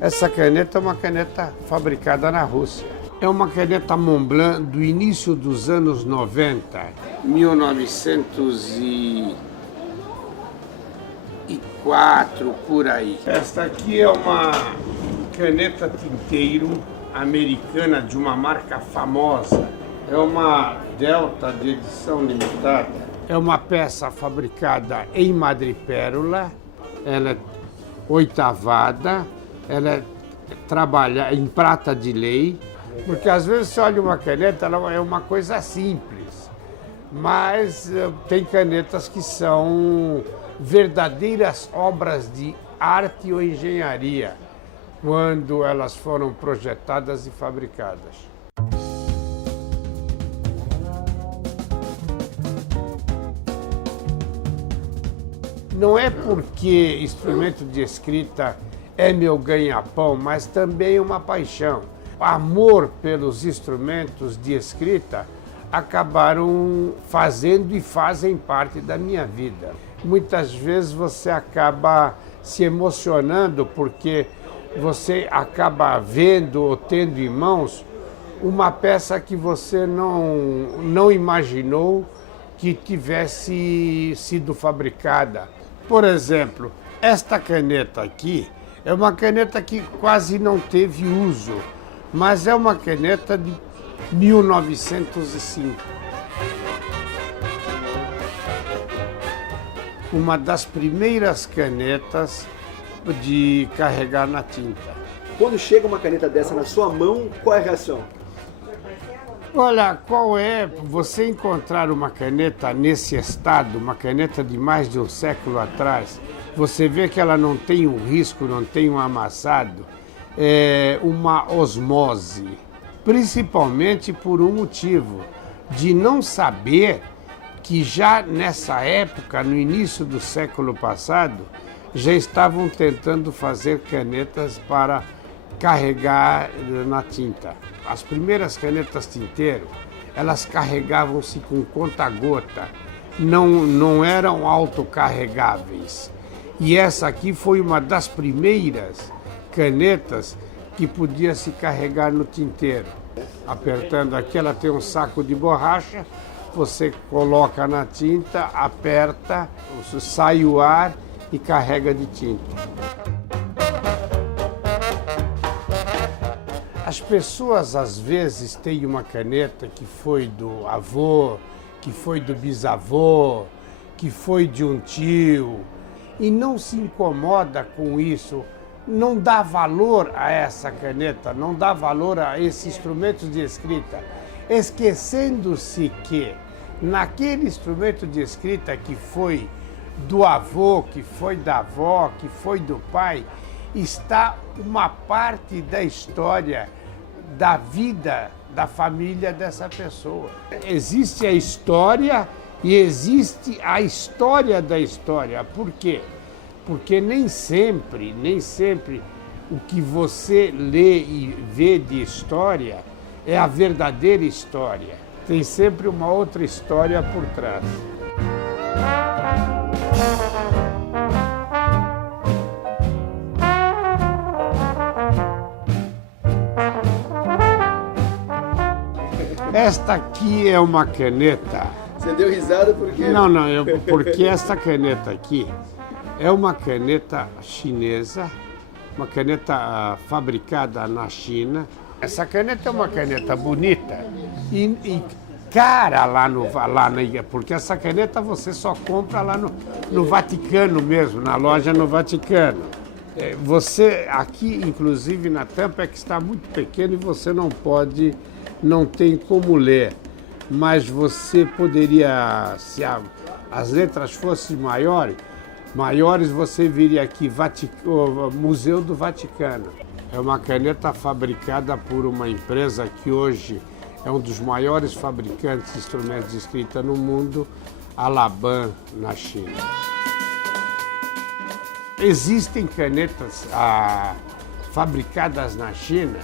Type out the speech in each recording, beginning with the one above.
Essa caneta é uma caneta fabricada na Rússia. É uma caneta Montblanc do início dos anos 90, 1904, por aí. Esta aqui é uma caneta tinteiro americana de uma marca famosa. É uma Delta de edição limitada. É uma peça fabricada em madrepérola, ela é oitavada, ela trabalha em prata de lei, porque às vezes você olha uma caneta, ela é uma coisa simples, mas tem canetas que são verdadeiras obras de arte ou engenharia, quando elas foram projetadas e fabricadas. Não é porque instrumento de escrita é meu ganha-pão, mas também uma paixão. O amor pelos instrumentos de escrita acabaram fazendo e fazem parte da minha vida. Muitas vezes você acaba se emocionando porque você acaba vendo ou tendo em mãos uma peça que você não imaginou que tivesse sido fabricada. Por exemplo, esta caneta aqui é uma caneta que quase não teve uso, mas é uma caneta de 1905. Uma das primeiras canetas de carregar na tinta. Quando chega uma caneta dessa na sua mão, qual é a reação? Olha, qual é você encontrar uma caneta nesse estado, uma caneta de mais de um século atrás, você vê que ela não tem um risco, não tem um amassado, é uma osmose, principalmente por um motivo, de não saber que já nessa época, no início do século passado, já estavam tentando fazer canetas para carregar na tinta. As primeiras canetas tinteiro, elas carregavam-se com conta-gota, não eram autocarregáveis. E essa aqui foi uma das primeiras canetas que podia se carregar no tinteiro. Apertando aqui, ela tem um saco de borracha, você coloca na tinta, aperta, sai o ar e carrega de tinta. As pessoas às vezes têm uma caneta que foi do avô, que foi do bisavô, que foi de um tio, e não se incomoda com isso, não dá valor a essa caneta, não dá valor a esses instrumentos de escrita, esquecendo-se que naquele instrumento de escrita que foi do avô, que foi da avó, que foi do pai, está uma parte da história, da vida, da família dessa pessoa. Existe a história e existe a história da história. Por quê? Porque nem sempre o que você lê e vê de história é a verdadeira história. Tem sempre uma outra história por trás. Esta aqui é uma caneta. Você deu risada por quê? Não, porque esta caneta aqui é uma caneta chinesa, uma caneta fabricada na China. Essa caneta é uma caneta bonita e cara porque essa caneta você só compra lá no Vaticano mesmo, na loja no Vaticano. Você aqui, inclusive na tampa, é que está muito pequeno e você não tem como ler. Mas você poderia, se as letras fossem maiores, você viria aqui, Museu do Vaticano. É uma caneta fabricada por uma empresa que hoje é um dos maiores fabricantes de instrumentos de escrita no mundo, a Laban, na China. Existem canetas fabricadas na China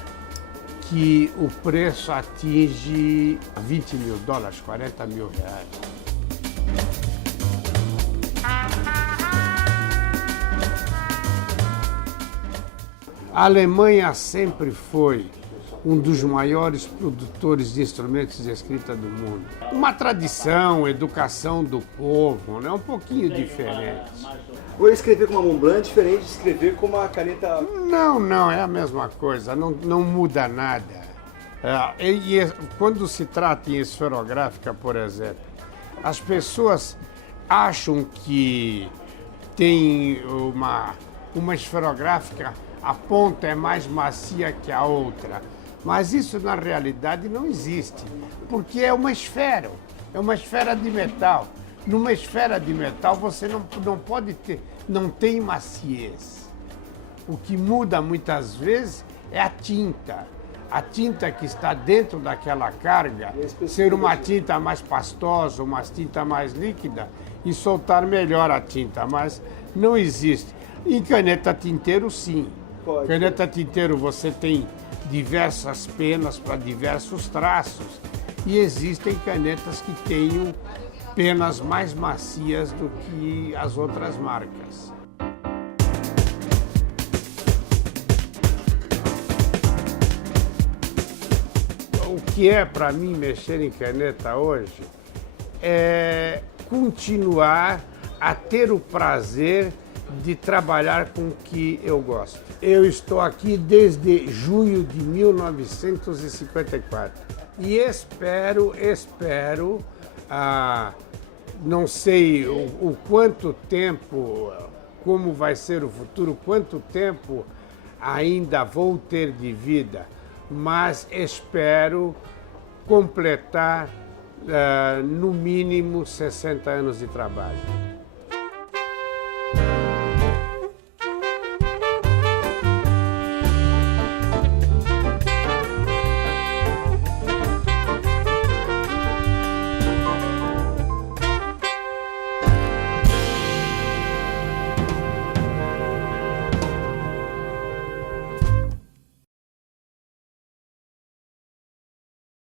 que o preço atinge 20 mil dólares, 40 mil reais. A Alemanha sempre foi um dos maiores produtores de instrumentos de escrita do mundo. Uma tradição, educação do povo, né? Um pouquinho diferente. Ou escrever com uma Montblanc é diferente de escrever com uma caneta... Não, é a mesma coisa, não muda nada. Quando se trata em esferográfica, por exemplo, as pessoas acham que tem uma esferográfica, a ponta é mais macia que a outra. Mas isso, na realidade, não existe, porque é uma esfera de metal. Numa esfera de metal, você não pode ter, não tem maciez. O que muda, muitas vezes, é a tinta. A tinta que está dentro daquela carga, ser uma tinta mais pastosa, uma tinta mais líquida, e soltar melhor a tinta, mas não existe. Em caneta tinteiro, sim. Caneta tinteiro, você tem diversas penas para diversos traços e existem canetas que tenham penas mais macias do que as outras marcas. O que é para mim mexer em caneta hoje é continuar a ter o prazer de trabalhar com o que eu gosto. Eu estou aqui desde junho de 1954 e espero, não sei o quanto tempo, como vai ser o futuro, quanto tempo ainda vou ter de vida, mas espero completar no mínimo 60 anos de trabalho.